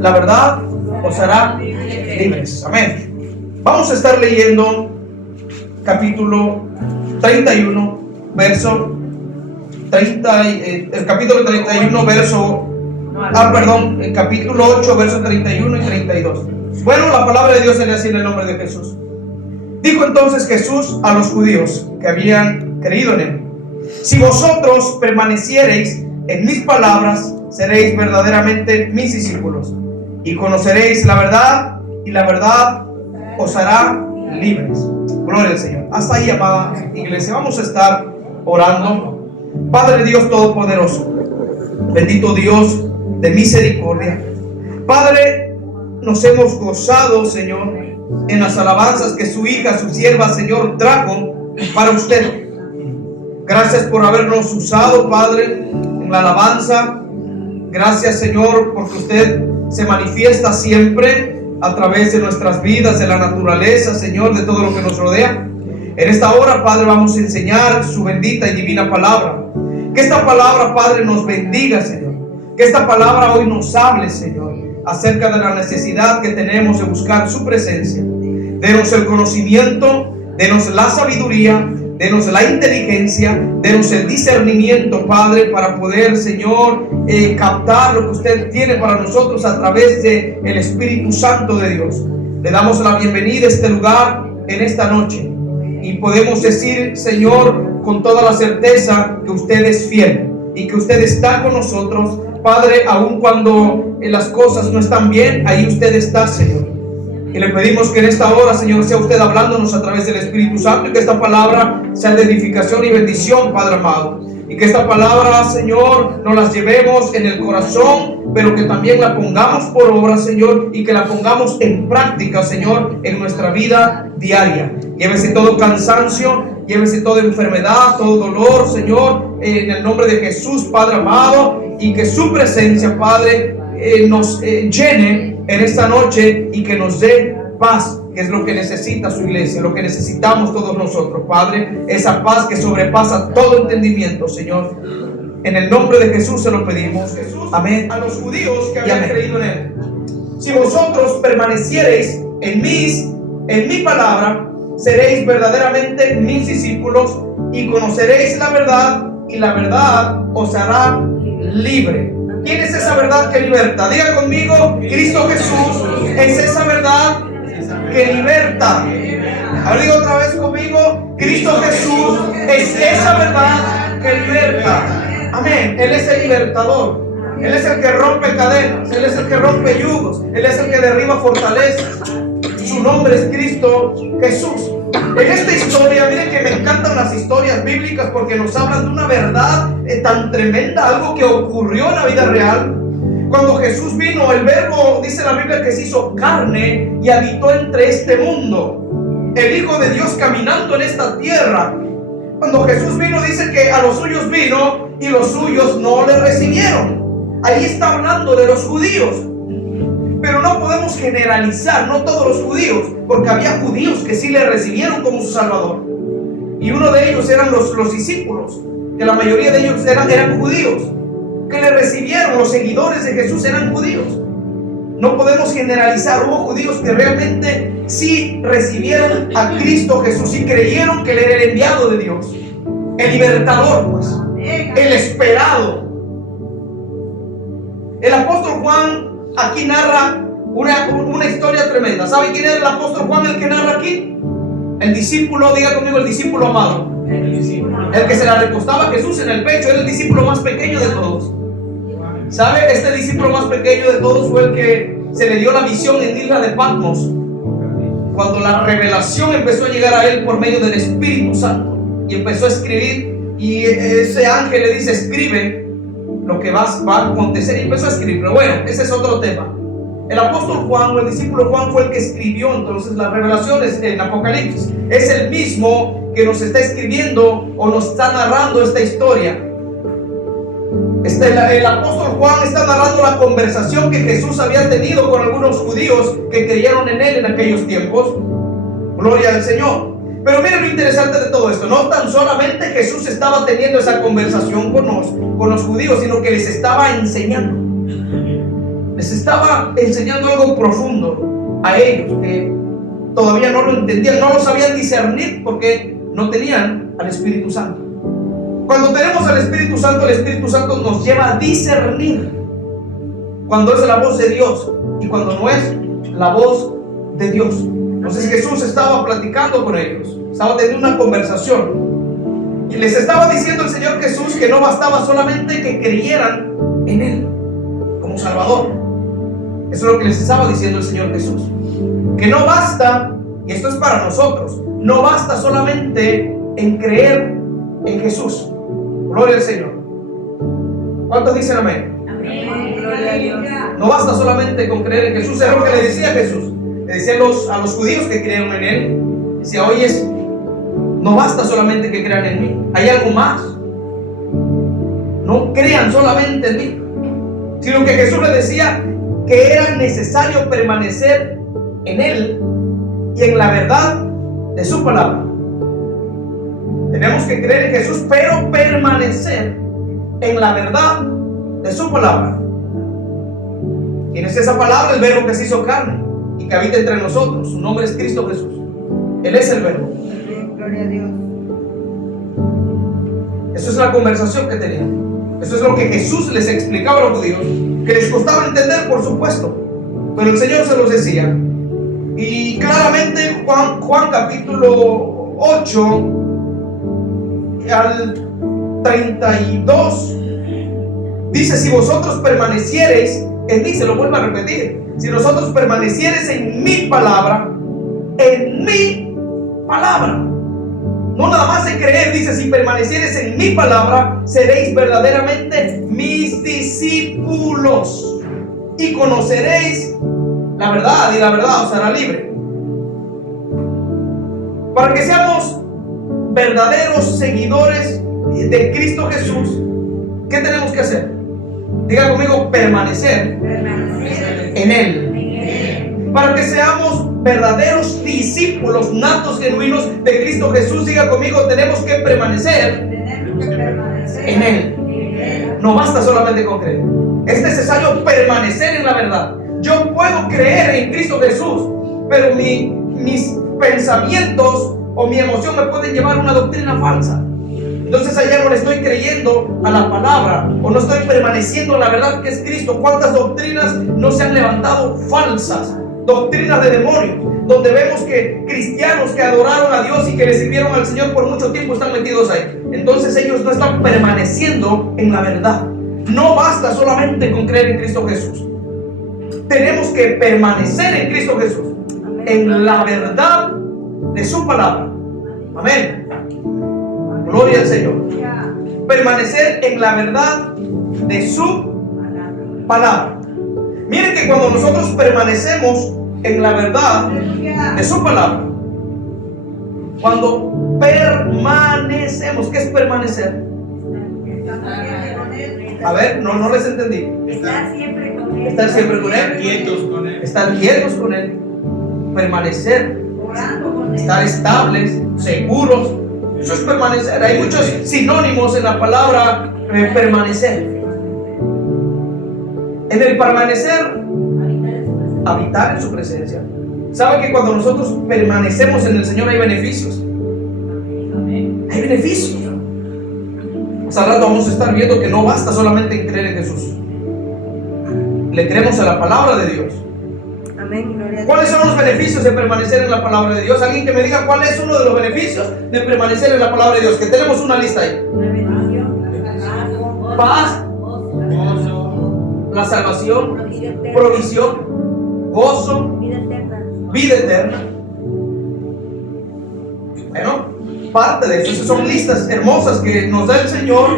la verdad os hará libres. Amén. Vamos a estar leyendo capítulo 31, verso 30, el capítulo 31, el capítulo 8, verso 31 y 32. Bueno, la palabra de Dios se lee así en el nombre de Jesús. Dijo entonces Jesús a los judíos que habían creído en él: si vosotros permaneciereis en mis palabras, seréis verdaderamente mis discípulos, y conoceréis la verdad, y la verdad os hará libres. Gloria al Señor. Hasta ahí, amada iglesia, vamos a estar orando. Padre Dios Todopoderoso, bendito Dios de misericordia, Padre, nos hemos gozado, Señor, en las alabanzas que su hija, su sierva, Señor, trajo para usted. Gracias por habernos usado, Padre, en la alabanza. Gracias, Señor, porque usted se manifiesta siempre a través de nuestras vidas, de la naturaleza, Señor, de todo lo que nos rodea. En esta hora, Padre, vamos a enseñar su bendita y divina palabra. Que esta palabra, Padre, nos bendiga, Señor. Que esta palabra hoy nos hable, Señor, acerca de la necesidad que tenemos de buscar su presencia. Denos el conocimiento, denos la sabiduría, denos la inteligencia, denos el discernimiento, Padre, para poder, Señor, captar lo que usted tiene para nosotros a través del Espíritu Santo de Dios. Le damos la bienvenida a este lugar en esta noche. Y podemos decir, Señor, con toda la certeza que usted es fiel y que usted está con nosotros, Padre, aun cuando las cosas no están bien, ahí usted está, Señor. Y le pedimos que en esta hora, Señor, sea usted hablándonos a través del Espíritu Santo, y que esta palabra sea de edificación y bendición, Padre amado. Y que esta palabra, Señor, nos las llevemos en el corazón, pero que también la pongamos por obra, Señor, y que la pongamos en práctica, Señor, en nuestra vida diaria. Llévese todo cansancio, llévese toda enfermedad, todo dolor, Señor, en el nombre de Jesús, Padre amado, y que su presencia, Padre, nos llene en esta noche y que nos dé paz, que es lo que necesita su iglesia, lo que necesitamos todos nosotros, Padre, esa paz que sobrepasa todo entendimiento, Señor. En el nombre de Jesús se lo pedimos. Jesús, amén. A los judíos que habían creído en él: si vosotros permaneciereis en mi palabra, seréis verdaderamente mis discípulos, y conoceréis la verdad, y la verdad os hará libre. ¿Quién es esa verdad que liberta? Diga conmigo: Cristo Jesús es esa verdad que liberta. Ahora digo otra vez conmigo: Cristo Jesús es esa verdad que liberta. Amén. Él es el libertador. Él es el que rompe cadenas. Él es el que rompe yugos. Él es el que derriba fortalezas. Su nombre es Cristo Jesús. En esta historia, miren que me encantan las historias bíblicas porque nos hablan de una verdad tan tremenda, algo que ocurrió en la vida real. Cuando Jesús vino, el verbo, dice la Biblia, que se hizo carne y habitó entre este mundo. El Hijo de Dios caminando en esta tierra. Cuando Jesús vino, dice que a los suyos vino y los suyos no le recibieron. Ahí está hablando de los judíos. Pero no podemos generalizar, no todos los judíos, porque había judíos que sí le recibieron como su Salvador. Y uno de ellos eran los discípulos, que la mayoría de ellos eran judíos, que le recibieron. Los seguidores de Jesús eran judíos. No podemos generalizar. Hubo judíos que realmente sí recibieron a Cristo Jesús y creyeron que Él era el enviado de Dios, el libertador, pues, el esperado. El apóstol Juan aquí narra una historia tremenda. ¿Sabe quién es el apóstol Juan, el que narra aquí? El discípulo, diga conmigo, el discípulo amado. El que se la recostaba a Jesús en el pecho. Era el discípulo más pequeño de todos. ¿Sabe? Este discípulo más pequeño de todos fue el que se le dio la visión en Isla de Patmos, cuando la revelación empezó a llegar a él por medio del Espíritu Santo, y empezó a escribir. Y ese ángel le dice: escribe lo que va a acontecer, y empezó a escribir. Pero bueno, ese es otro tema. El apóstol Juan, o el discípulo Juan, fue el que escribió entonces las revelaciones en Apocalipsis. Es el mismo que nos está escribiendo o nos está narrando esta historia. El apóstol Juan está narrando la conversación que Jesús había tenido con algunos judíos que creyeron en él en aquellos tiempos. Gloria al Señor. Pero miren lo interesante de todo esto. No tan solamente Jesús estaba teniendo esa conversación con los judíos, sino que les estaba enseñando. les estaba enseñando algo profundo a ellos que todavía no lo entendían, no lo sabían discernir porque no tenían al Espíritu Santo. Cuando tenemos al Espíritu Santo, el Espíritu Santo nos lleva a discernir cuando es la voz de Dios y cuando no es la voz de Dios. Entonces Jesús estaba platicando con ellos, estaba teniendo una conversación y les estaba diciendo el Señor Jesús que no bastaba solamente que creyeran en Él como Salvador. Eso es lo que les estaba diciendo el Señor Jesús, que no basta, y esto es para nosotros, no basta solamente en creer en Jesús. Gloria al Señor. ¿Cuántos dicen amén? Amén. Gloria a Dios. No basta solamente con creer en Jesús. Es lo que le decía Jesús. Le decía a los judíos que creyeron en Él. Decía, oye, no basta solamente que crean en mí. Hay algo más. No crean solamente en mí, sino que Jesús les decía que era necesario permanecer en Él y en la verdad de su palabra. Tenemos que creer en Jesús, pero permanecer en la verdad de su palabra. ¿Quién es esa palabra? El verbo que se hizo carne y que habita entre nosotros. Su nombre es Cristo Jesús. Él es el verbo. Gloria a Dios. Eso es la conversación que tenían. Eso es lo que Jesús les explicaba a los judíos, que les costaba entender, por supuesto, pero el Señor se los decía. Y claramente Juan capítulo 8 al 32 dice: si vosotros permaneciereis en mí, se lo vuelvo a repetir, si nosotros permaneciereis en mi palabra, no nada más de creer, dice: si permaneciereis en mi palabra, seréis verdaderamente mis discípulos y conoceréis la verdad, y la verdad os hará libre. Para que seamos verdaderos seguidores de Cristo Jesús, ¿qué tenemos que hacer? Diga conmigo: permanecer en Él. Para que seamos verdaderos discípulos natos, genuinos de Cristo Jesús, diga conmigo: tenemos que permanecer en Él. No basta solamente con creer, es necesario permanecer en la verdad. Yo puedo creer en Cristo Jesús, pero mis pensamientos o mi emoción me pueden llevar a una doctrina falsa. Entonces allá no le estoy creyendo a la palabra, o no estoy permaneciendo en la verdad que es Cristo. ¿Cuántas doctrinas no se han levantado falsas? Doctrinas de demonios, donde vemos que cristianos que adoraron a Dios y que le sirvieron al Señor por mucho tiempo están metidos ahí. Entonces ellos no están permaneciendo en la verdad. No basta solamente con creer en Cristo Jesús. Tenemos que permanecer en Cristo Jesús, en la verdad de su palabra. Amén. Gloria al Señor. Permanecer en la verdad de su palabra. Miren que cuando nosotros permanecemos en la verdad de su palabra, cuando permanecemos, ¿qué es permanecer? A ver, no les entendí. Estar siempre con Él. Estar siempre con Él. Quietos con Él. Estar quietos con Él. Permanecer. Orando con Él. Estar estables, seguros. Eso es permanecer. Hay muchos sinónimos en la palabra permanecer. En el permanecer, habitar en su presencia. ¿Sabe que cuando nosotros permanecemos en el Señor hay beneficios? Hay beneficios. Más al rato vamos a estar viendo que no basta solamente en creer en Jesús. Le creemos a la palabra de Dios. Amén. Gloria a Dios. ¿Cuáles son los beneficios de permanecer en la palabra de Dios? Alguien que me diga cuál es uno de los beneficios de permanecer en la palabra de Dios. Que tenemos una lista ahí. La bendición, Paz, gozo, la salvación, provisión eterna, provisión, gozo, vida eterna. vida eterna. Bueno, parte de eso. Esas son listas hermosas que nos da el Señor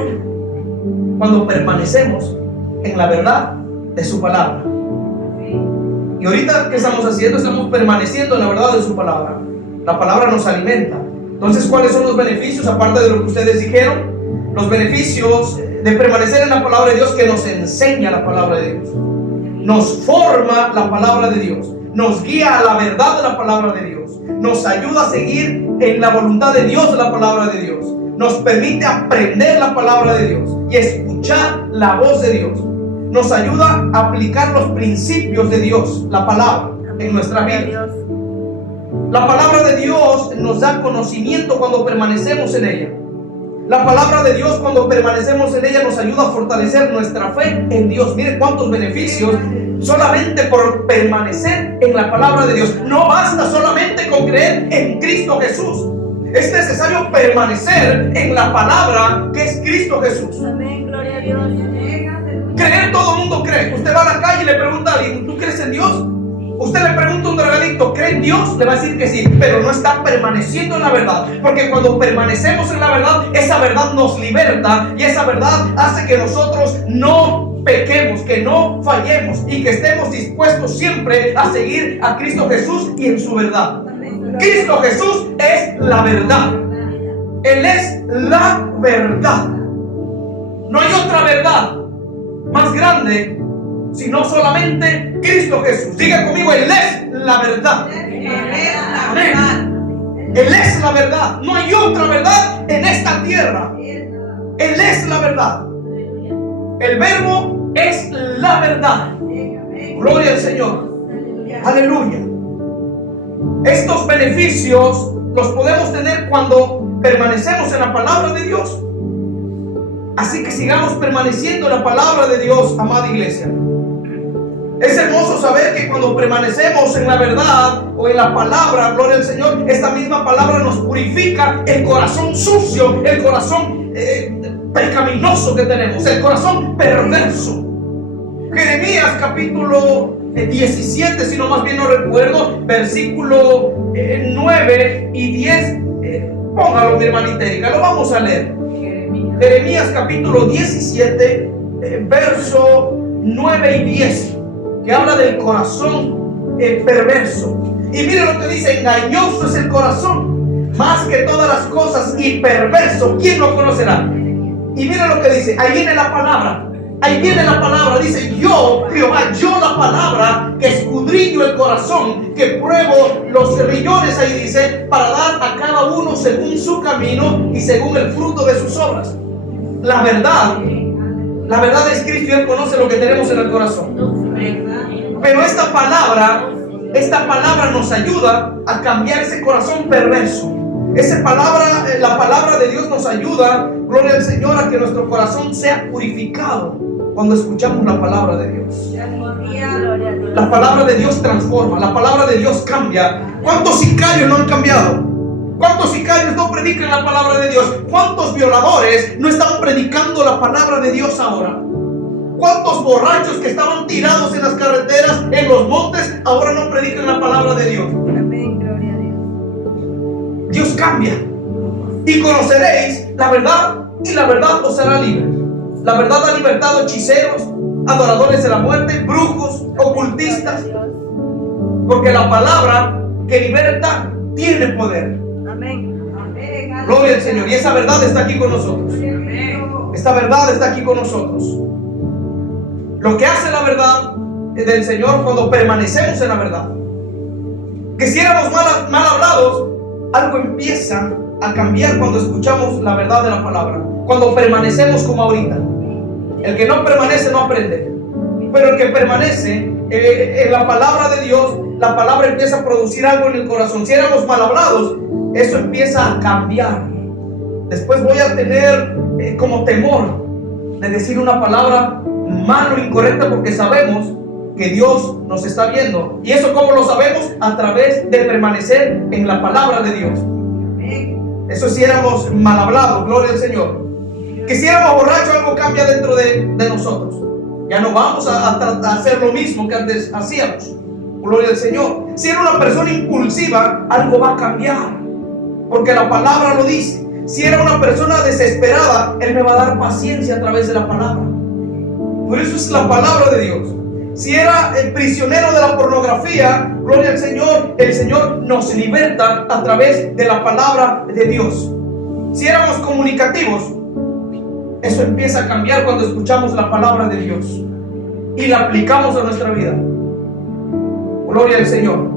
cuando permanecemos en la verdad de su palabra. Y ahorita, ¿qué estamos haciendo? Estamos permaneciendo en la verdad de su palabra. La palabra nos alimenta. Entonces, ¿cuáles son los beneficios? Aparte de lo que ustedes dijeron, los beneficios de permanecer en la palabra de Dios, que nos enseña la palabra de Dios, nos forma la palabra de Dios, nos guía a la verdad de la palabra de Dios, nos ayuda a seguir en la voluntad de Dios la palabra de Dios, nos permite aprender la palabra de Dios y escuchar la voz de Dios, nos ayuda a aplicar los principios de Dios, la palabra, en nuestra vida. La palabra de Dios nos da conocimiento cuando permanecemos en ella. La palabra de Dios, cuando permanecemos en ella, nos ayuda a fortalecer nuestra fe en Dios. Mire cuántos beneficios solamente por permanecer en la palabra de Dios. No basta solamente con creer en Cristo Jesús. Es necesario permanecer en la palabra que es Cristo Jesús. Amén, gloria a Dios. Creer, todo el mundo cree. Usted va a la calle y le pregunta a alguien, ¿tú crees en Dios? Usted le pregunta a un drogadicto, ¿cree en Dios? Le va a decir que sí, pero no está permaneciendo en la verdad. Porque cuando permanecemos en la verdad, esa verdad nos liberta y esa verdad hace que nosotros no pequemos, que no fallemos y que estemos dispuestos siempre a seguir a Cristo Jesús y en su verdad. Cristo Jesús es la verdad. Él es la verdad. No hay otra verdad más grande sino solamente Cristo Jesús. Diga conmigo, Él es la verdad. Amén. Él es la verdad. No hay otra verdad en esta tierra. Él es la verdad. El verbo es la verdad. Gloria al Señor. Aleluya. Estos beneficios los podemos tener cuando permanecemos en la palabra de Dios. Así que sigamos permaneciendo en la palabra de Dios, amada iglesia. Es hermoso saber que cuando permanecemos en la verdad o en la palabra, gloria al Señor, esta misma palabra nos purifica el corazón sucio, el corazón pecaminoso que tenemos, el corazón perverso. Jeremías capítulo 17, si no más bien no recuerdo, versículo 9 y 10. Póngalo, mi hermanita Erika, lo vamos a leer. Jeremías capítulo 17, verso 9 y 10, que habla del corazón perverso. Y mire lo que dice: engañoso es el corazón, más que todas las cosas, y perverso, ¿quién lo conocerá? Y mire lo que dice, ahí viene la palabra. Ahí viene la palabra, dice: yo, Jehová, yo la palabra que escudriño el corazón, que pruebo los riñones, ahí dice, para dar a cada uno según su camino y según el fruto de sus obras. La verdad es Cristo y Él conoce lo que tenemos en el corazón. Pero esta palabra nos ayuda a cambiar ese corazón perverso. La palabra de Dios nos ayuda, gloria al Señor, a que nuestro corazón sea purificado cuando escuchamos la palabra de Dios. La palabra de Dios transforma, la palabra de Dios cambia. ¿Cuántos sicarios no han cambiado? ¿Cuántos sicarios no predican la palabra de Dios? ¿Cuántos violadores no están predicando la palabra de Dios ahora? ¿Cuántos borrachos que estaban tirados en las carreteras, en los montes, ahora no predican la palabra de Dios? Amén, gloria a Dios. Dios cambia. Y conoceréis la verdad, y la verdad os hará libre. La verdad ha libertado hechiceros, adoradores de la muerte, brujos, ocultistas. Porque la palabra que liberta tiene poder. Amén. Gloria al Señor. Y esa verdad está aquí con nosotros. Esta verdad está aquí con nosotros. Lo que hace la verdad del Señor cuando permanecemos en la verdad. Que si éramos mal hablados, algo empieza a cambiar cuando escuchamos la verdad de la palabra. Cuando permanecemos como ahorita. El que no permanece no aprende. Pero el que permanece en la palabra de Dios, la palabra empieza a producir algo en el corazón. Si éramos mal hablados, eso empieza a cambiar. Después voy a tener como temor de decir una palabra mal o incorrecta, porque sabemos que Dios nos está viendo. ¿Y eso cómo lo sabemos? A través de permanecer en la palabra de Dios. Eso si éramos mal hablados, gloria al Señor. Que si éramos borrachos, algo cambia dentro de nosotros. Ya no vamos a hacer lo mismo que antes hacíamos. Gloria al Señor. Si era una persona impulsiva, algo va a cambiar, porque la palabra lo dice. Si era una persona desesperada, Él me va a dar paciencia a través de la palabra. Por eso es la palabra de Dios. Si era el prisionero de la pornografía, gloria al Señor, el Señor nos liberta a través de la palabra de Dios. Si éramos comunicativos, eso empieza a cambiar cuando escuchamos la palabra de Dios y la aplicamos a nuestra vida. Gloria al Señor.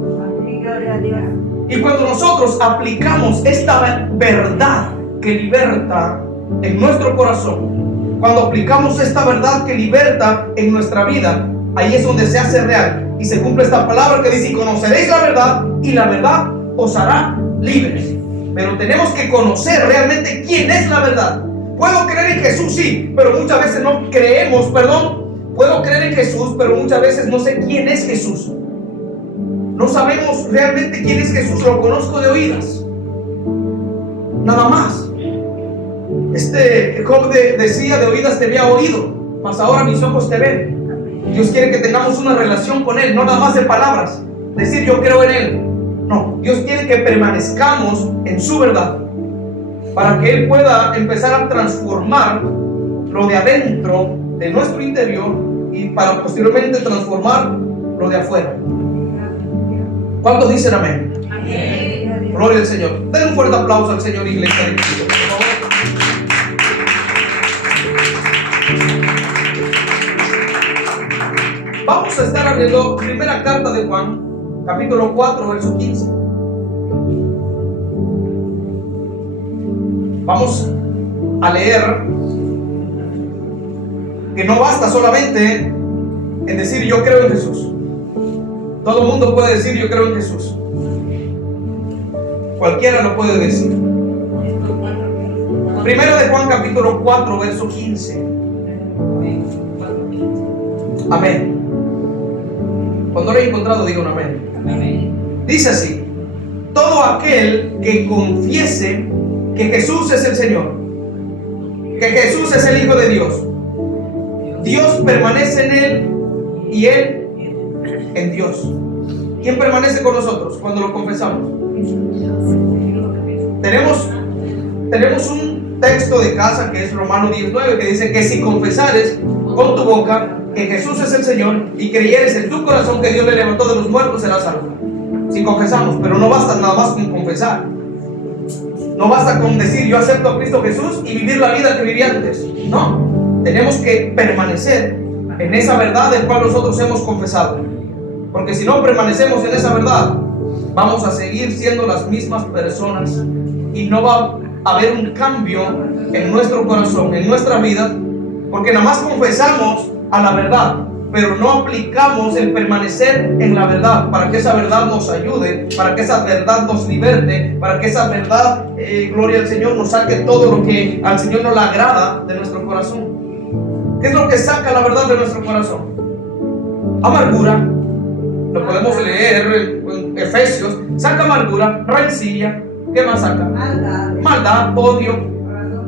Gloria a Dios. Y cuando nosotros aplicamos esta verdad que liberta en nuestro corazón, cuando aplicamos esta verdad que liberta en nuestra vida, ahí es donde se hace real y se cumple esta palabra que dice: y conoceréis la verdad, y la verdad os hará libres. Pero tenemos que conocer realmente quién es la verdad. Puedo creer en Jesús, sí, pero muchas veces no creemos, puedo creer en Jesús, pero muchas veces no sé quién es Jesús. No sabemos realmente quién es Jesús, lo conozco de oídas, nada más. Job decía: de oídas te había oído, mas ahora mis ojos te ven. Dios quiere que tengamos una relación con Él, no nada más de palabras, decir yo creo en Él. No, Dios quiere que permanezcamos en su verdad, para que Él pueda empezar a transformar lo de adentro, de nuestro interior, y para posteriormente transformar lo de afuera. ¿Cuántos dicen amén? Amén. Gloria al Señor. Den un fuerte aplauso al Señor, iglesia de Cristo, por favor. Vamos a estar abriendo primera carta de Juan, capítulo 4, verso 15. Vamos a leer que no basta solamente en decir yo creo en Jesús. Todo el mundo puede decir yo creo en Jesús. Cualquiera lo puede decir. Primero de Juan capítulo 4 verso 15. Amén. Cuando lo he encontrado diga un amén. Amén. Dice así: todo aquel que confiese que Jesús es el Señor, que Jesús es el Hijo de Dios, Dios permanece en Él y Él en Dios. ¿Quién permanece con nosotros cuando lo confesamos? Tenemos un texto de casa que es Romanos 10:9, que dice que si confesares con tu boca que Jesús es el Señor y creyeres en tu corazón que Dios le levantó de los muertos, serás salvo. Si confesamos, pero no basta nada más con confesar. No basta con decir yo acepto a Cristo Jesús y vivir la vida que viví antes. No, tenemos que permanecer en esa verdad del cual nosotros hemos confesado. Porque si no permanecemos en esa verdad, vamos a seguir siendo las mismas personas y no va a haber un cambio en nuestro corazón, en nuestra vida, porque nada más confesamos a la verdad, pero no aplicamos el permanecer en la verdad para que esa verdad nos ayude, para que esa verdad nos liberte, para que esa verdad, gloria al Señor, nos saque todo lo que al Señor no le agrada de nuestro corazón. ¿Qué es lo que saca la verdad de nuestro corazón? Amargura. Lo podemos leer en Efesios. Saca amargura, rencilla. ¿Qué más saca? Maldad, odio,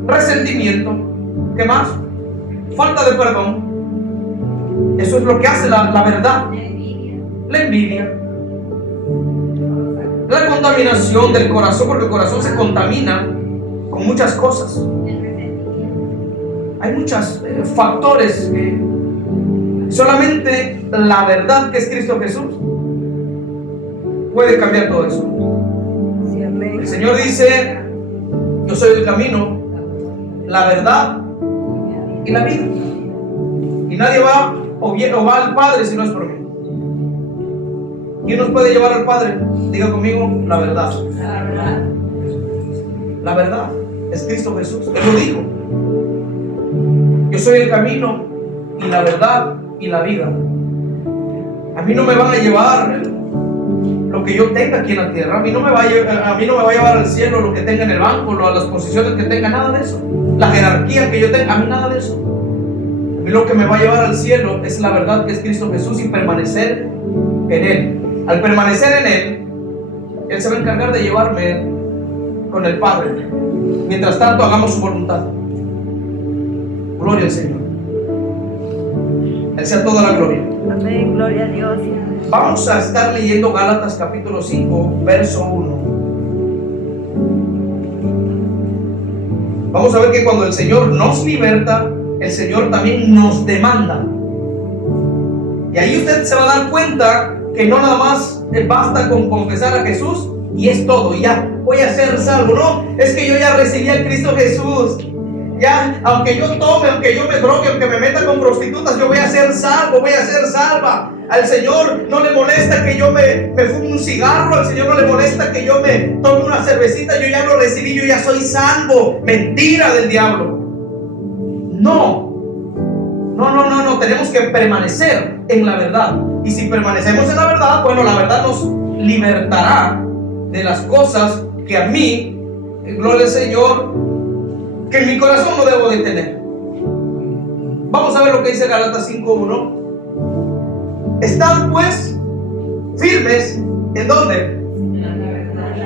resentimiento. ¿Qué más? Falta de perdón. Eso es lo que hace la verdad. La envidia. La contaminación del corazón, porque el corazón se contamina con muchas cosas. Hay muchos factores que solamente la verdad que es Cristo Jesús puede cambiar todo eso. El Señor dice: yo soy el camino, la verdad y la vida, y nadie va o va al Padre si no es por mí. ¿Quién nos puede llevar al Padre? Diga conmigo: la verdad. La verdad es Cristo Jesús. Él lo dijo: yo soy el camino y la verdad y la vida. A mí no me van a llevar lo que yo tenga aquí en la tierra. A mí no me va a llevar al cielo lo que tenga en el banco, las posiciones que tenga, nada de eso. La jerarquía que yo tenga, a mí nada de eso. A mí lo que me va a llevar al cielo es la verdad que es Cristo Jesús y permanecer en Él. Al permanecer en Él, Él se va a encargar de llevarme con el Padre. Mientras tanto, hagamos su voluntad. Gloria al Señor. Él sea toda la gloria. Amén, gloria a Dios. Vamos a estar leyendo Gálatas capítulo 5, verso 1. Vamos a ver que cuando el Señor nos liberta, el Señor también nos demanda. Y ahí usted se va a dar cuenta que no nada más basta con confesar a Jesús y es todo, y ya voy a ser salvo. No, es que yo ya recibí a Cristo Jesús. Ya, aunque yo tome, aunque yo me drogue, aunque me meta con prostitutas, yo voy a ser salvo, voy a ser salva. Al Señor no le molesta que yo me fume un cigarro, al Señor no le molesta que yo me tome una cervecita, yo ya lo recibí, yo ya soy salvo. Mentira del diablo. No, No, tenemos que permanecer en la verdad. Y si permanecemos en la verdad, bueno, la verdad nos libertará de las cosas que a mí, gloria al Señor, que en mi corazón no debo de tener. Vamos a ver lo que dice Gálatas 5:1. Están pues firmes, ¿en dónde?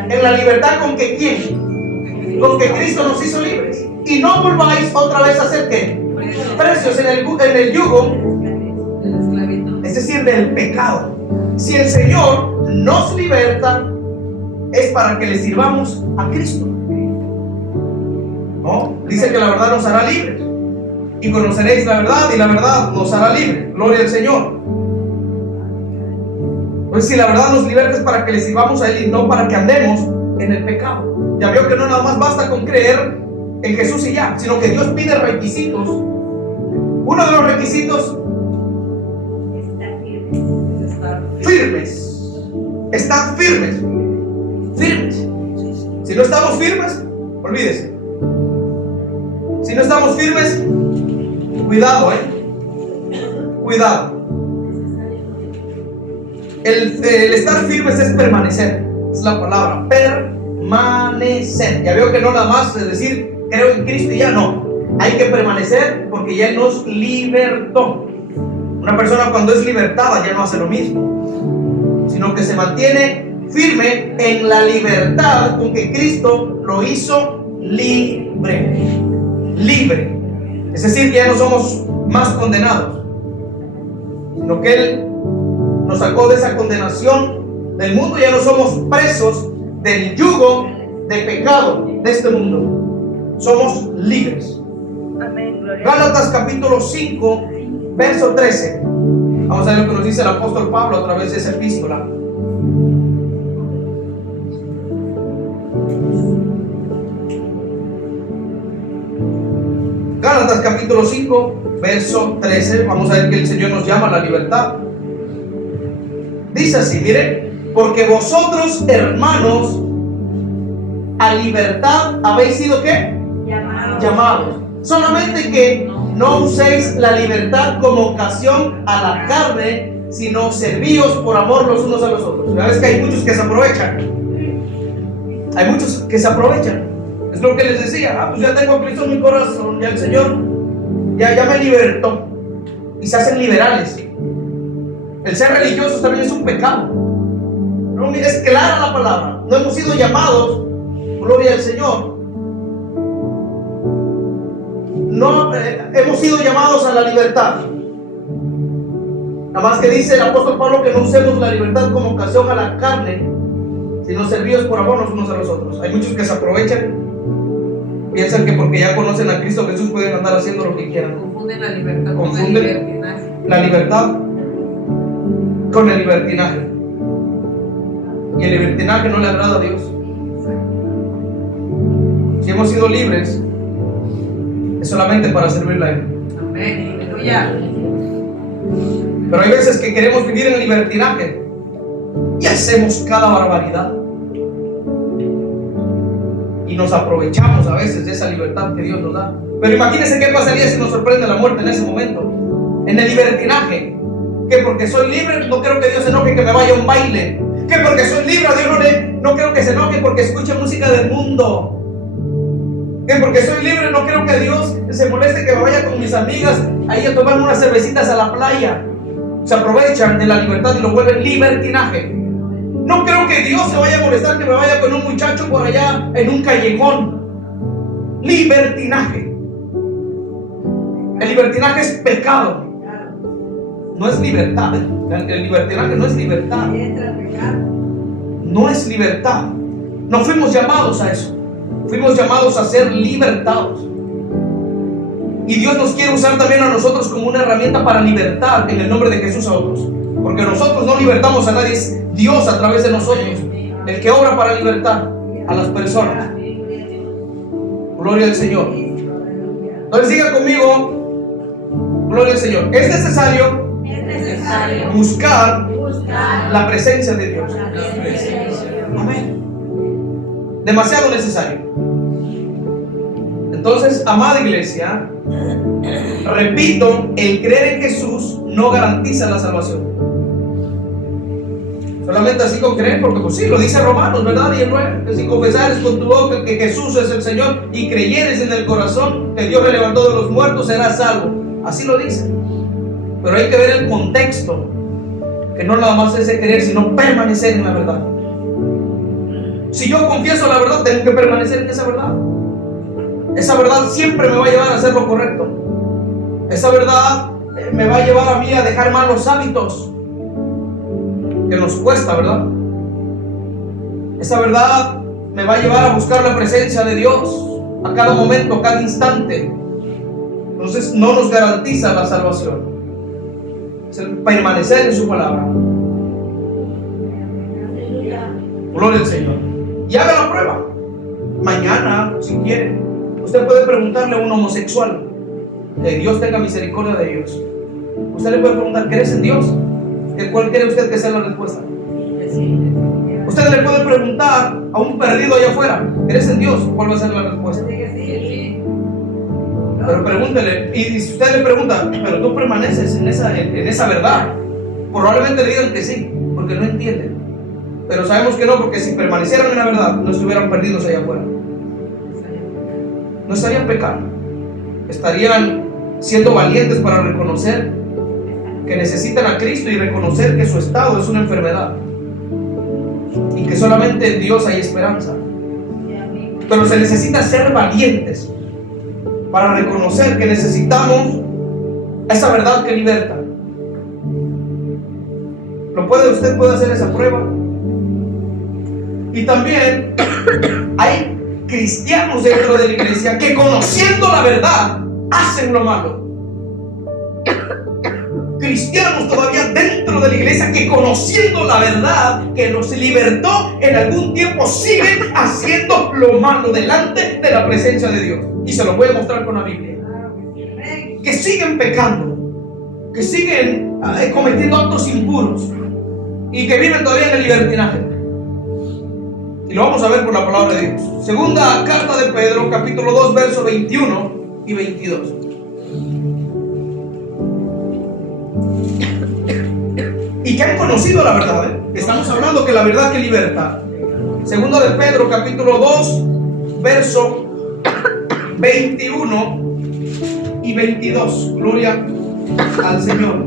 En la libertad con que ¿quién? Con que Cristo nos hizo libres. Y no volváis otra vez a ser ¿qué? Precios en el yugo, es decir, del pecado. Si el Señor nos liberta, es para que le sirvamos a Cristo. ¿No? Dice que la verdad nos hará libres. Y conoceréis la verdad, y la verdad nos hará libres. Gloria al Señor. Pues si la verdad nos liberta, es para que le sirvamos a Él y no para que andemos en el pecado. Ya veo que no nada más basta con creer en Jesús y ya, sino que Dios pide requisitos. Uno de los requisitos: firmes. Están firmes. Firmes. Si no estamos firmes, olvídese. Si no estamos firmes, cuidado, cuidado. El estar firmes es permanecer. Es la palabra, permanecer. Ya veo que no nada más es decir creo en Cristo y ya no. Hay que permanecer porque ya Él nos libertó. Una persona cuando es libertada ya no hace lo mismo, sino que se mantiene firme en la libertad con que Cristo lo hizo libre. Libre. Es decir, ya no somos más condenados, sino que Él nos sacó de esa condenación del mundo. Ya no somos presos del yugo de pecado de este mundo. Somos libres. Amén, gloria. Gálatas capítulo 5, verso 13. Vamos a ver lo que nos dice el apóstol Pablo a través de esa epístola. Gálatas capítulo 5, verso 13. Vamos a ver que el Señor nos llama a la libertad. Dice así, miren: porque vosotros, hermanos, a libertad habéis sido ¿qué? Llamados. Solamente que no uséis la libertad como ocasión a la carne, sino servíos por amor los unos a los otros. Ya ves que hay muchos que se aprovechan. Hay muchos que se aprovechan. Es lo que les decía. Pues ya tengo a Cristo en mi corazón, ya el Señor ya me libertó. Y se hacen liberales. El ser religioso también es un pecado. No, es clara la palabra. No hemos sido llamados, gloria al Señor. No hemos sido llamados a la libertad. Nada más que dice el apóstol Pablo que no usemos la libertad como ocasión a la carne, sino servíos por amor los unos a los otros. Hay muchos que se aprovechan, piensan que porque ya conocen a Cristo Jesús pueden andar haciendo lo que quieran. Confunden la libertad con el libertinaje. La libertad con el libertinaje. Y el libertinaje no le agrada a Dios. Si hemos sido libres, es solamente para servirle a Él. Amén, aleluya. Pero hay veces que queremos vivir en el libertinaje y hacemos cada barbaridad. Y nos aprovechamos a veces de esa libertad que Dios nos da. Pero imagínense qué pasaría si nos sorprende la muerte en ese momento. En el libertinaje. Que porque soy libre no quiero que Dios se enoje que me vaya a un baile. Que porque soy libre a Dios no quiero que se enoje porque escuche música del mundo. Que porque soy libre no quiero que Dios se moleste que me vaya con mis amigas ahí a tomar unas cervecitas a la playa. Se aprovechan de la libertad y lo vuelven libertinaje. No creo que Dios se vaya a molestar que me vaya con un muchacho por allá en un callejón. Libertinaje. El libertinaje es pecado. No es libertad. El libertinaje no es libertad. No es libertad. No fuimos llamados a eso. Fuimos llamados a ser libertados. Y Dios nos quiere usar también a nosotros como una herramienta para libertar en el nombre de Jesús a otros. Porque nosotros no libertamos a nadie, es Dios a través de nosotros el que obra para libertar a las personas. Gloria al Señor. Entonces diga conmigo, gloria al Señor. Es necesario buscar la presencia de Dios. Amén. Demasiado necesario. Entonces, amada iglesia, Repito, el creer en Jesús no garantiza la salvación. Solamente así con creer, porque pues sí, lo dice Romanos, ¿verdad? Y el 9, que si confesares con tu boca que Jesús es el Señor y creyeres en el corazón que Dios le levantó de los muertos, serás salvo. Así lo dice. Pero hay que ver el contexto, que no nada más es de creer, sino permanecer en la verdad. Si yo confieso la verdad, tengo que permanecer en esa verdad. Esa verdad siempre me va a llevar a hacer lo correcto. Esa verdad me va a llevar a mí a dejar malos hábitos que nos cuesta, ¿verdad? Esa verdad me va a llevar a buscar la presencia de Dios a cada momento, a cada instante. Entonces no nos garantiza la salvación. Es el permanecer en su palabra. Gloria al Señor. Y haga la prueba. Mañana, si quiere, usted puede preguntarle a un homosexual, que Dios tenga misericordia de ellos. Usted le puede preguntar, ¿crees en Dios? ¿Cuál cree usted que sea la respuesta? Usted le puede preguntar a un perdido allá afuera, ¿crees en Dios? ¿Cuál va a ser la respuesta? Pero pregúntele, y si usted le pregunta, ¿pero tú permaneces en esa verdad? Probablemente le digan que sí, porque no entienden. Pero sabemos que no, porque si permanecieran en la verdad, no estuvieran perdidos allá afuera. No estarían pecando. Estarían siendo valientes para reconocer que necesitan a Cristo y reconocer que su estado es una enfermedad y que solamente en Dios hay esperanza. Pero se necesita ser valientes para reconocer que necesitamos esa verdad que liberta. Usted puede hacer esa prueba. Y también hay cristianos dentro de la iglesia que, conociendo la verdad, hacen lo malo. Cristianos todavía dentro de la iglesia que, conociendo la verdad que los libertó en algún tiempo, siguen haciendo lo malo delante de la presencia de Dios. Y se lo voy a mostrar con la Biblia. Que siguen pecando, que siguen cometiendo actos impuros y que viven todavía en el libertinaje. Y lo vamos a ver por la palabra de Dios. Segunda carta de Pedro, capítulo 2, versos 21 y 22. Y que han conocido la verdad, Estamos hablando que la verdad que liberta. Segunda de Pedro, capítulo 2, verso 21 y 22. Gloria al Señor.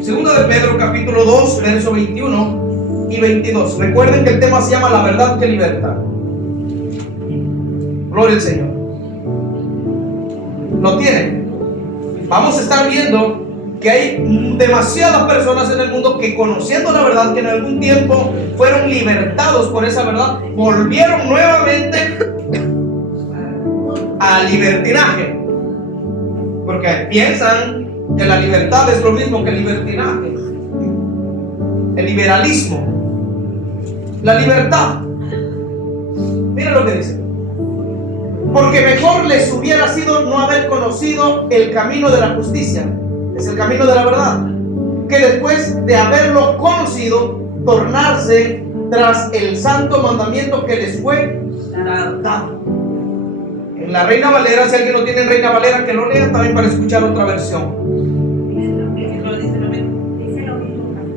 Segunda de Pedro, capítulo 2, verso 21 y 22. Recuerden que el tema se llama la verdad que liberta. Gloria al Señor. ¿Lo tienen? Vamos a estar viendo que hay demasiadas personas en el mundo que, conociendo la verdad, que en algún tiempo fueron libertados por esa verdad, volvieron nuevamente al libertinaje, porque piensan que la libertad es lo mismo que el libertinaje, el liberalismo. La libertad, miren lo que dice: porque mejor les hubiera sido no haber conocido el camino de la justicia, es el camino de la verdad, que después de haberlo conocido, tornarse tras el santo mandamiento que les fue dado. En la Reina Valera, si alguien no tiene en Reina Valera, que lo lea también para escuchar otra versión.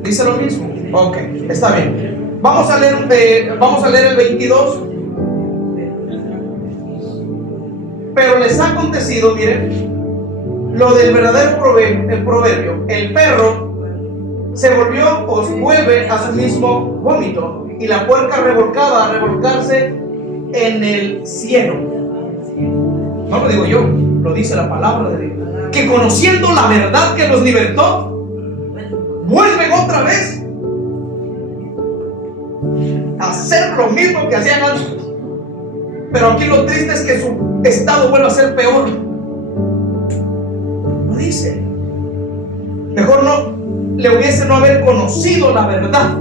Dice lo mismo. Ok, está bien. Vamos a leer el 22. Pero les ha acontecido, miren, lo del verdadero proverbio: el perro se volvió o vuelve a su mismo vómito, y la puerca revolcada a revolcarse en el cielo. No lo digo yo, lo dice la palabra de Dios. Que conociendo la verdad que los libertó, vuelven otra vez a hacer lo mismo que hacían antes. Pero aquí lo triste es que su estado vuelve a ser peor. Lo dice. Mejor le hubiese no haber conocido la verdad.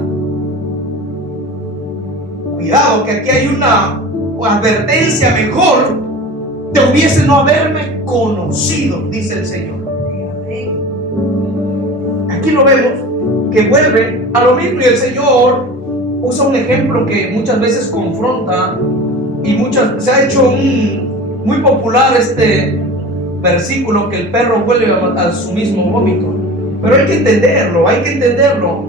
Cuidado, que aquí hay una advertencia: mejor te hubiese no haberme conocido, dice el Señor. Aquí lo vemos, que vuelve a lo mismo, y el Señor usa un ejemplo que muchas veces confronta, y se ha hecho muy popular versículo que el perro vuelve a su mismo vómito. Pero hay que entenderlo, hay que entenderlo.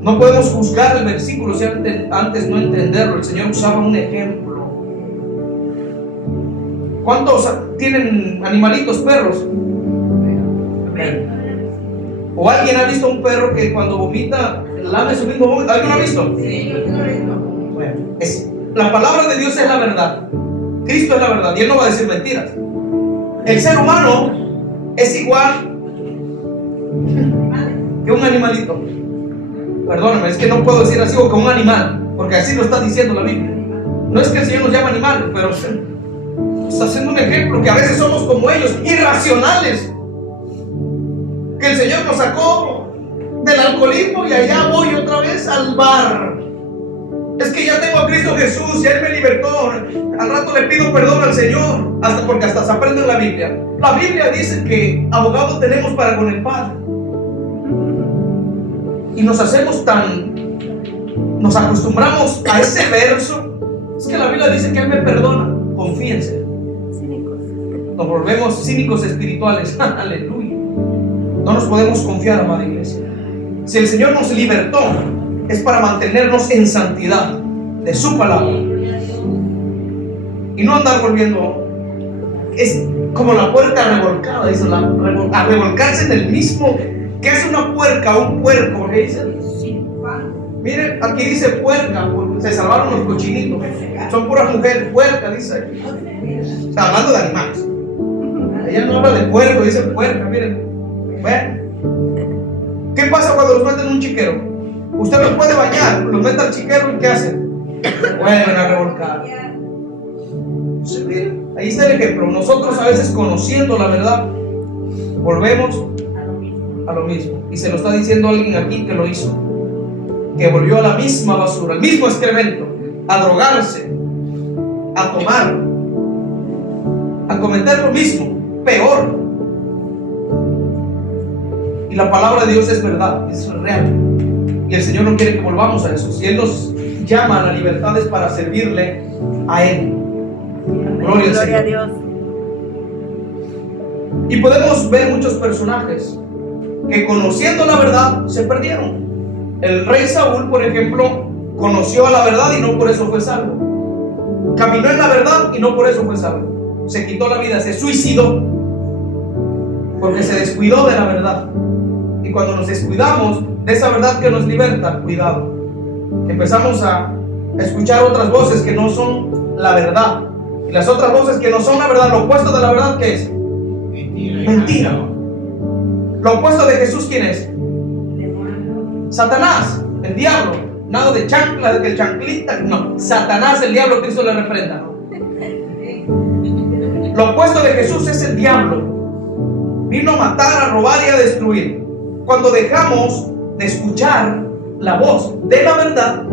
No podemos juzgar el versículo si antes no entenderlo. El Señor usaba un ejemplo. ¿Cuántos tienen animalitos, perros? ¿O alguien ha visto un perro que cuando vomita lame su mismo vómito? ¿Alguien lo ha visto? Sí, yo tengo esto. Bueno, la palabra de Dios es la verdad. Cristo es la verdad y Él no va a decir mentiras. El ser humano es igual que un animalito. Perdóname, es que no puedo decir así, o que un animal, porque así lo está diciendo la Biblia. No es que el Señor nos llame animales, pero está haciendo un ejemplo que a veces somos como ellos, irracionales. Que el Señor nos sacó del alcoholismo y allá voy otra vez al bar. Es que ya tengo a Cristo Jesús y Él me libertó. Al rato le pido perdón al Señor, porque hasta se aprende en la Biblia. La Biblia dice que abogado tenemos para con el Padre. Y nos acostumbramos a ese verso. Es que la Biblia dice que Él me perdona. Confíense. Nos volvemos cínicos espirituales. Aleluya. No nos podemos confiar, amada iglesia. Si el Señor nos libertó, es para mantenernos en santidad de su palabra. Y no andar volviendo. Es como la puerca revolcada, dice, a revolcarse en el mismo. ¿Qué es una puerca? Un puerco, ¿qué dice? Miren, aquí dice puerca, se salvaron los cochinitos. Son puras mujeres, puerca, dice. Está hablando de animales. Ella no habla de puerco, dice puerca, miren. Bueno, ¿qué pasa cuando los meten en un chiquero? Usted los puede bañar, los mete al chiquero y ¿qué hacen? Vuelven a revolcar. Sí, miren, ahí está el ejemplo. Nosotros a veces, conociendo la verdad, volvemos a lo mismo. Y se lo está diciendo alguien aquí que lo hizo, que volvió a la misma basura, al mismo excremento, a drogarse, a tomar, a cometer lo mismo, peor. Y la palabra de Dios es verdad, es real. Y el Señor no quiere que volvamos a eso. Si Él nos llama a la libertad es para servirle a Él. Gloria al Señor. A Dios. Y podemos ver muchos personajes que, conociendo la verdad, se perdieron. El rey Saúl, por ejemplo, conoció la verdad y no por eso fue salvo. Caminó en la verdad y no por eso fue salvo. Se quitó la vida, se suicidó, porque se descuidó de la verdad. Y cuando nos descuidamos de esa verdad que nos liberta, cuidado, empezamos a escuchar otras voces que no son la verdad. Y las otras voces que no son la verdad, lo opuesto de la verdad, ¿qué es? Mentira. Lo opuesto de Jesús, ¿quién es? Satanás, el diablo. Nada de chancla, de que el chanclita, no. Satanás, el diablo, Cristo le reprenda. Lo opuesto de Jesús es el diablo. Vino a matar, a robar y a destruir. Cuando dejamos de escuchar la voz de la verdad,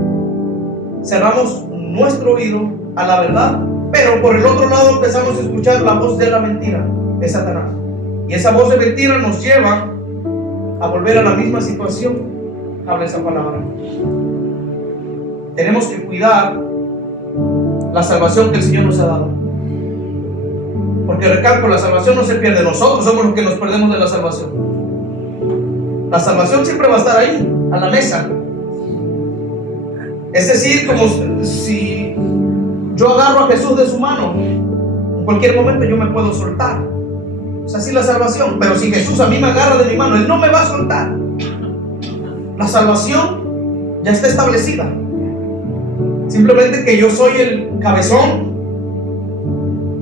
cerramos nuestro oído a la verdad, pero por el otro lado empezamos a escuchar la voz de la mentira, de Satanás. Y esa voz de mentira nos lleva a volver a la misma situación. Habla esa palabra. Tenemos que cuidar la salvación que el Señor nos ha dado. Porque recalco, la salvación no se pierde. Nosotros somos los que nos perdemos de la salvación. La salvación siempre va a estar ahí, a la mesa. Es decir, como si yo agarro a Jesús de su mano, en cualquier momento yo me puedo soltar. Es así la salvación. Pero si Jesús a mí me agarra de mi mano, Él no me va a soltar. La salvación ya está establecida. Simplemente que yo soy el cabezón,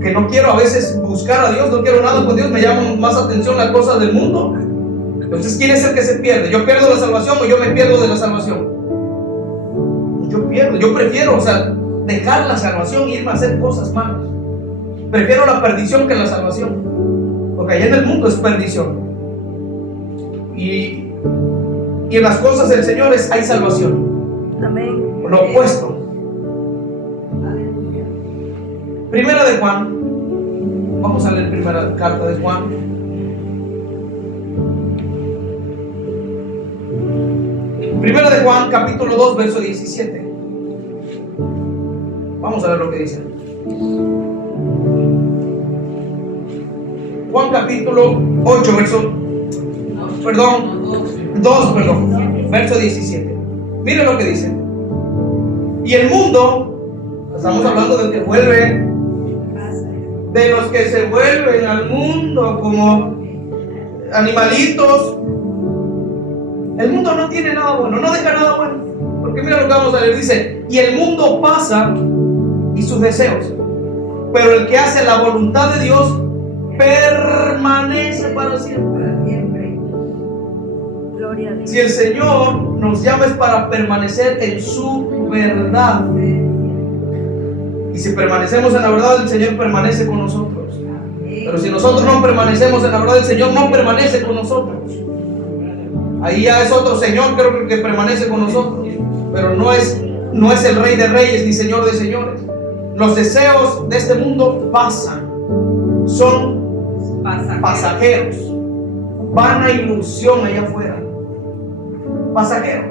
que no quiero a veces buscar a Dios, no quiero nada con Dios, me llaman más atención las cosas del mundo. Entonces, ¿quién es el que se pierde? ¿Yo pierdo la salvación o yo me pierdo de la salvación? Yo pierdo, yo prefiero, dejar la salvación e irme a hacer cosas malas. Prefiero la perdición que la salvación, porque allá en el mundo es perdición. Y en las cosas del Señor hay salvación. Amén. Lo opuesto. Primera de Juan. Vamos a leer primera carta de Juan. Primera de Juan, capítulo 2, verso 17. Vamos a ver lo que dice. Juan capítulo 8, verso 17. Mire lo que dice. Y el mundo, estamos hablando del que vuelve, de los que se vuelven al mundo como animalitos. El mundo no tiene nada bueno, no deja nada bueno. Porque mira lo que vamos a leer, dice: y el mundo pasa y sus deseos, pero el que hace la voluntad de Dios permanece para siempre. Gloria a Dios. Si el Señor nos llama es para permanecer en su verdad. Y si permanecemos en la verdad, el Señor permanece con nosotros. Pero si nosotros no permanecemos en la verdad, el Señor no permanece con nosotros. Ahí ya es otro Señor, creo que permanece con nosotros. Pero no es el Rey de Reyes ni Señor de Señores. Los deseos de este mundo pasan. Son pasajeros. Vana ilusión allá afuera. Pasajero.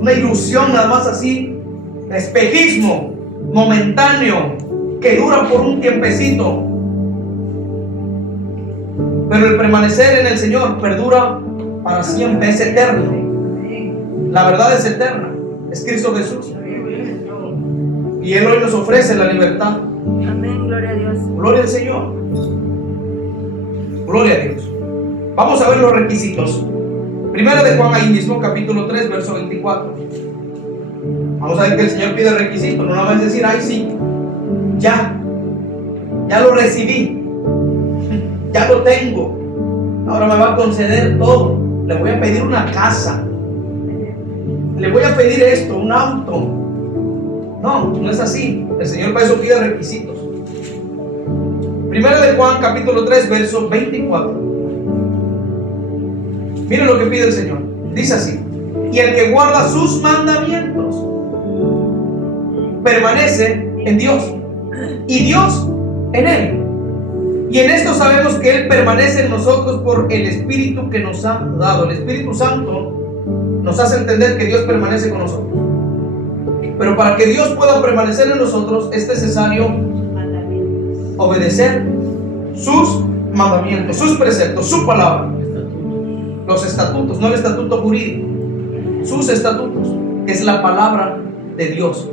Una ilusión nada más así. Espejismo momentáneo que dura por un tiempecito. Pero el permanecer en el Señor perdura para siempre, es eterno. La verdad es eterna, es Cristo Jesús. Y Él hoy nos ofrece la libertad. Amén, gloria a Dios. Gloria al Señor. Gloria a Dios. Vamos a ver los requisitos. Primera de Juan, ahí mismo, capítulo 3, verso 24. Vamos a ver que el Señor pide requisitos. No nada más decir, ay sí, ya lo recibí, ya lo tengo, ahora me va a conceder todo. Le voy a pedir una casa, le voy a pedir esto, un auto. No es así. El Señor para eso pide requisitos. Primera de Juan, capítulo 3, verso 24. Miren lo que pide el Señor. Dice así: y el que guarda sus mandamientos permanece en Dios y Dios en él. Y en esto sabemos que Él permanece en nosotros por el Espíritu que nos ha dado. El Espíritu Santo nos hace entender que Dios permanece con nosotros. Pero para que Dios pueda permanecer en nosotros es necesario obedecer sus mandamientos, sus preceptos, su palabra. Los estatutos, no el estatuto jurídico, sus estatutos, que es la palabra de Dios.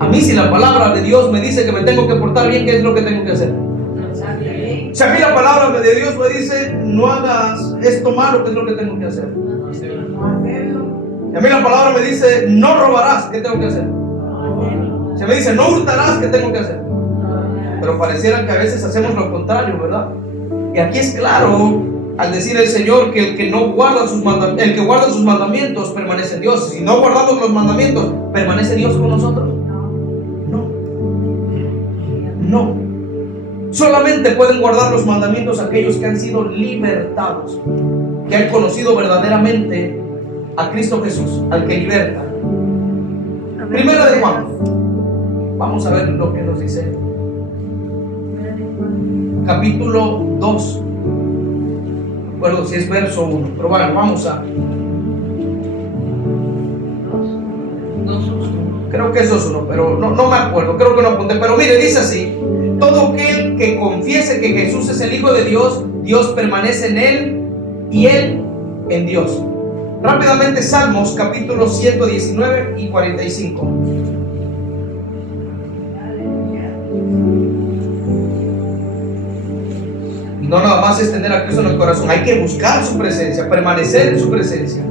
A mí, si la palabra de Dios me dice que me tengo que portar bien, ¿qué es lo que tengo que hacer? Si a mí la palabra de Dios me dice no hagas esto malo, ¿qué es lo que tengo que hacer? Si a mí la palabra me dice no robarás, ¿qué tengo que hacer? Si me dice no hurtarás, ¿qué tengo que hacer? Pero pareciera que a veces hacemos lo contrario, ¿verdad? Y aquí es claro al decir el Señor que el que guarda sus mandamientos permanece en Dios. Si no guardamos los mandamientos, ¿permanece Dios con nosotros? No. Solamente pueden guardar los mandamientos aquellos que han sido libertados, que han conocido verdaderamente a Cristo Jesús, al que liberta. Primera de Juan. Vamos a ver lo que nos dice. Capítulo 2. No recuerdo si es verso 1, pero bueno, vamos a. Creo que eso es 1, pero no me acuerdo, creo que no apunté. Pero mire, dice así: todo aquel que confiese que Jesús es el Hijo de Dios, Dios permanece en él y él en Dios. Rápidamente, Salmos capítulo 119 y 45. Y no nada más es tener a Cristo en el corazón, hay que buscar su presencia, permanecer en su presencia.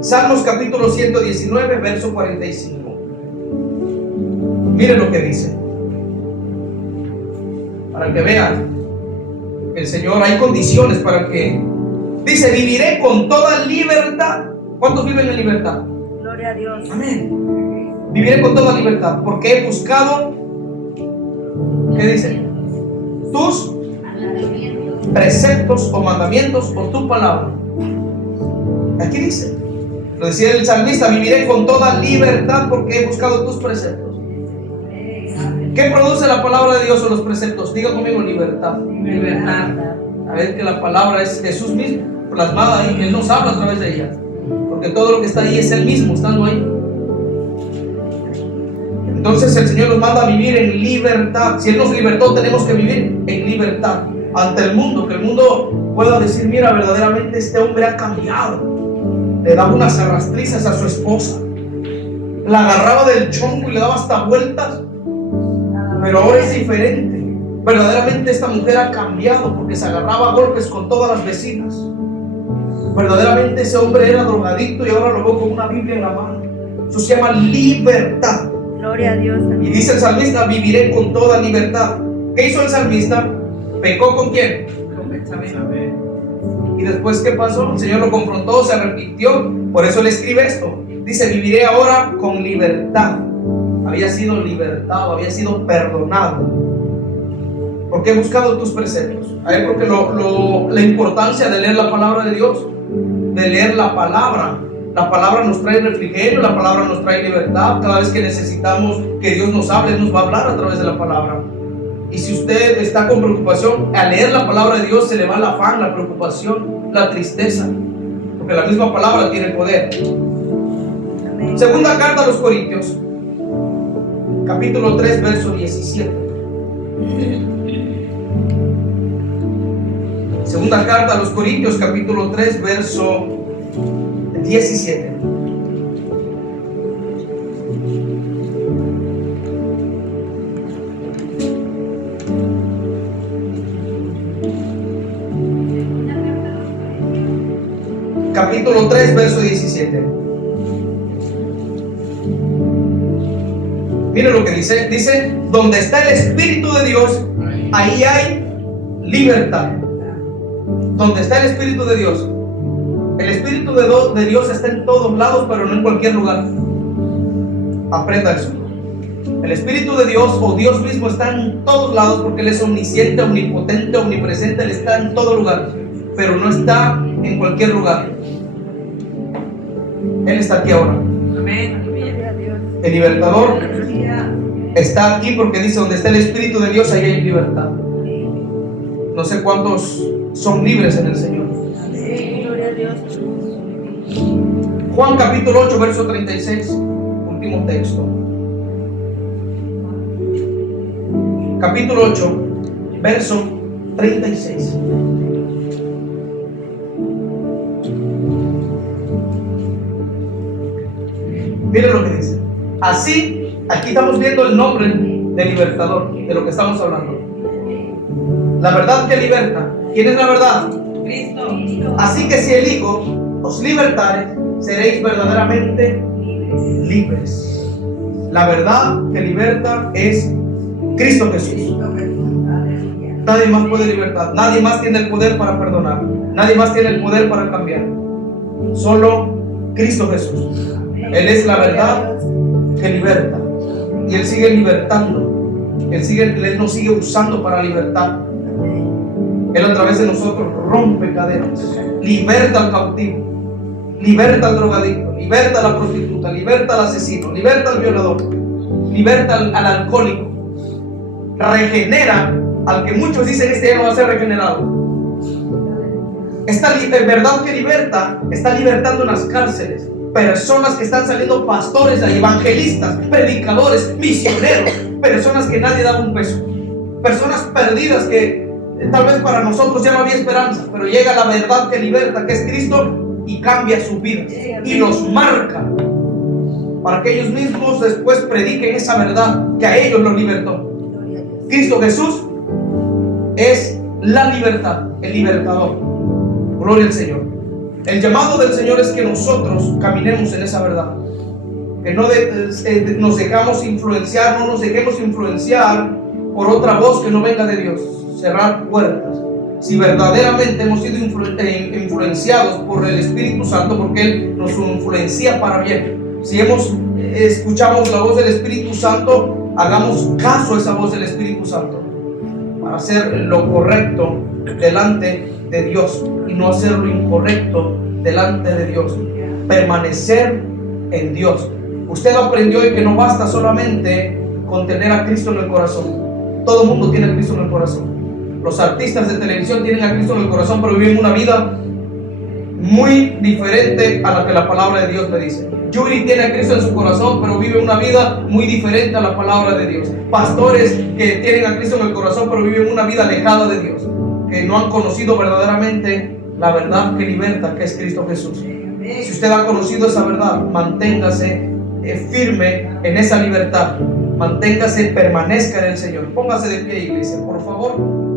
Salmos capítulo 119, verso 45. Miren lo que dice, para que vean que el Señor, hay condiciones para que. Dice: viviré con toda libertad. ¿Cuántos viven en libertad? Gloria a Dios. Amén. Viviré con toda libertad porque he buscado, ¿qué dice? Tus preceptos o mandamientos o tu palabra. Aquí dice, lo decía el salmista: viviré con toda libertad porque he buscado tus preceptos. ¿Qué produce la palabra de Dios o los preceptos? Diga conmigo: libertad. A ver, que la palabra es Jesús mismo, plasmada ahí. Él nos habla a través de ella, porque todo lo que está ahí es Él mismo estando ahí. Entonces el Señor nos manda a vivir en libertad. Si Él nos libertó, tenemos que vivir en libertad ante el mundo, que el mundo pueda decir: mira, verdaderamente este hombre ha cambiado. Le daba unas arrastrizas a su esposa, la agarraba del chongo y le daba hasta vueltas, pero ahora es diferente. Verdaderamente esta mujer ha cambiado porque se agarraba a golpes con todas las vecinas. Verdaderamente ese hombre era drogadicto y ahora lo veo con una Biblia en la mano. Eso se llama libertad. Gloria a Dios. Y dice el salmista: viviré con toda libertad. ¿Qué hizo el salmista? ¿Pecó con quién? Con Betsabé. Y después, ¿qué pasó? El Señor lo confrontó, se arrepintió. Por eso le escribe esto. Dice: viviré ahora con libertad. Había sido libertado, había sido perdonado, porque he buscado tus preceptos. Ahí porque la importancia de leer la palabra de Dios, de leer la palabra. La palabra nos trae refrigerio, la palabra nos trae libertad. Cada vez que necesitamos que Dios nos hable, Él nos va a hablar a través de la palabra. Y si usted está con preocupación, al leer la palabra de Dios se le va el afán, la preocupación, la tristeza, porque la misma palabra tiene poder. Amén. Segunda carta a los Corintios, capítulo 3, verso 17. Segunda carta a los Corintios, capítulo 3, verso 17. Capítulo 3, verso 17. Mire lo que dice. Dice: donde está el Espíritu de Dios, ahí hay libertad. Donde está el Espíritu de Dios. El Espíritu de Dios está en todos lados, pero no en cualquier lugar. Aprenda eso. El Espíritu de Dios, o Dios mismo, está en todos lados, porque Él es omnisciente, omnipotente, omnipresente. Él está en todo lugar, pero no está en cualquier lugar. Él está aquí ahora. Amén. Gloria a Dios. El libertador Aleluya. está aquí porque dice: donde está el Espíritu de Dios, ahí hay libertad. No sé cuántos son libres en el Señor. Gloria a Dios. Juan capítulo 8, verso 36, último texto. Capítulo 8, verso 36. Miren lo que dice. Así, aquí estamos viendo el nombre de libertador, de lo que estamos hablando. La verdad que liberta. ¿Quién es la verdad? Cristo. Así que si el Hijo os libertare, seréis verdaderamente libres. La verdad que liberta es Cristo Jesús. Nadie más puede libertar. Nadie más tiene el poder para perdonar. Nadie más tiene el poder para cambiar. Solo Cristo Jesús. Él es la verdad que liberta. Y Él sigue libertando. Él nos sigue usando para libertar. Él a través de nosotros rompe cadenas, liberta al cautivo, liberta al drogadicto, liberta a la prostituta, liberta al asesino, liberta al violador, liberta al alcohólico, regenera al que muchos dicen: este ya no va a ser regenerado. Esta verdad que liberta está libertando en las cárceles personas que están saliendo, pastores, evangelistas, predicadores, misioneros, personas que nadie daba un peso, personas perdidas que tal vez para nosotros ya no había esperanza, pero llega la verdad que liberta, que es Cristo, y cambia sus vidas y los marca para que ellos mismos después prediquen esa verdad que a ellos los libertó. Cristo Jesús es la libertad, el libertador. Gloria al Señor. El llamado del Señor es que nosotros caminemos en esa verdad, que no nos dejamos influenciar, no nos dejemos influenciar por otra voz que no venga de Dios. Cerrar puertas. Si verdaderamente hemos sido influenciados por el Espíritu Santo, porque Él nos influencia para bien. Si escuchamos la voz del Espíritu Santo, hagamos caso a esa voz del Espíritu Santo para hacer lo correcto delante de Dios y no hacer lo incorrecto delante de Dios. Permanecer en Dios. Usted aprendió hoy que no basta solamente con tener a Cristo en el corazón. Todo el mundo tiene a Cristo en el corazón. Los artistas de televisión tienen a Cristo en el corazón, pero viven una vida muy diferente a la que la palabra de Dios me dice. Yuri tiene a Cristo en su corazón, pero vive una vida muy diferente a la palabra de Dios. Pastores que tienen a Cristo en el corazón, pero viven una vida alejada de Dios, que no han conocido verdaderamente la verdad que liberta, que es Cristo Jesús. Si usted ha conocido esa verdad, manténgase firme en esa libertad. Manténgase, permanezca en el Señor. Póngase de pie, iglesia, por favor.